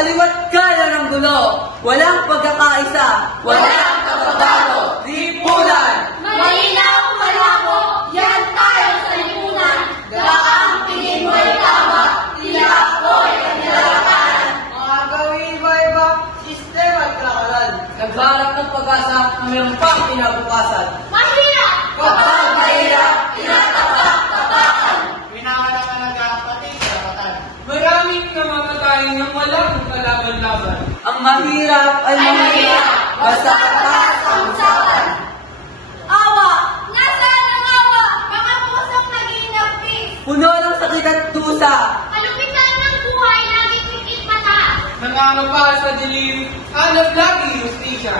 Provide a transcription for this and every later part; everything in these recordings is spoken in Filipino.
kaliwat kanan ng gulo. Walang pagkakaisa, walang pagbabago, lipunan. Malinaw, malabo, yan tayo sa lipunan. Gaang tingin mo ay tama, tila ako'y kanilalakaran. Mga gawin iba-iba, sistema at kalakalan. Nagharap ng pag-asa na mayroon pang kinabukasan. Mahirap! Kapag mahirap, tinatapak-tapakan. Pinakalaga ang pati karapatan. Maraming namamatay nang walang kalaban-laban. Ang mahirap ay mahirap, basta tapat ang usapan. Awa! Nasaan ang awa? Mga pusong naging nagpis. Puno ng sakit at tusa. Kalupitan ng buhay, laging pikit mata. Nangangapa sa dilim, hanap lagi justisya.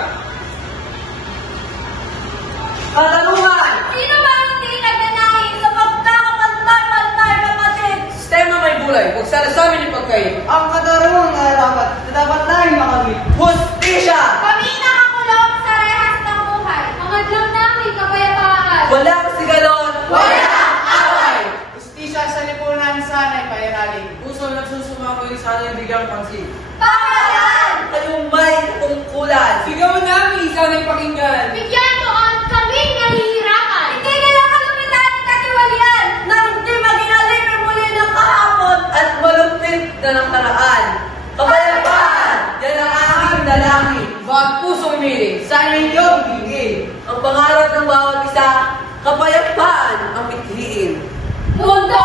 Katanungan! Sino ba ang hindi nagnanahing sa pagkakapantay-pantay kapatid? Sistema may bulay, huwag salasamin yung pagkain. Ang katarungang nararapat na dapat namin makamit. Hustisya! Kami nakakulong sa rehas ng buhay. Mangadlang namin kapayapaan. Walang sigalon, walang away. Justisya sa lipunan sana'y pairalin. Puso nagsusumabay sa ating bigang pansin. Pamahalaan! Kayong may tungkulan. Sigaw namin sana'y pakinggan. Bigyan noon kaming nahihirapan. Hindi nila kalupitan at katiwalian. Nang di maging alipin muli ng kahapon at malupit na ng karaan. Kapayapaan, yan ang aming dalangin. Bawat pusong miling. Sa inyong hingin. Ang pangarap ng bawat isa, kapayapaan ang mithiin. Mundo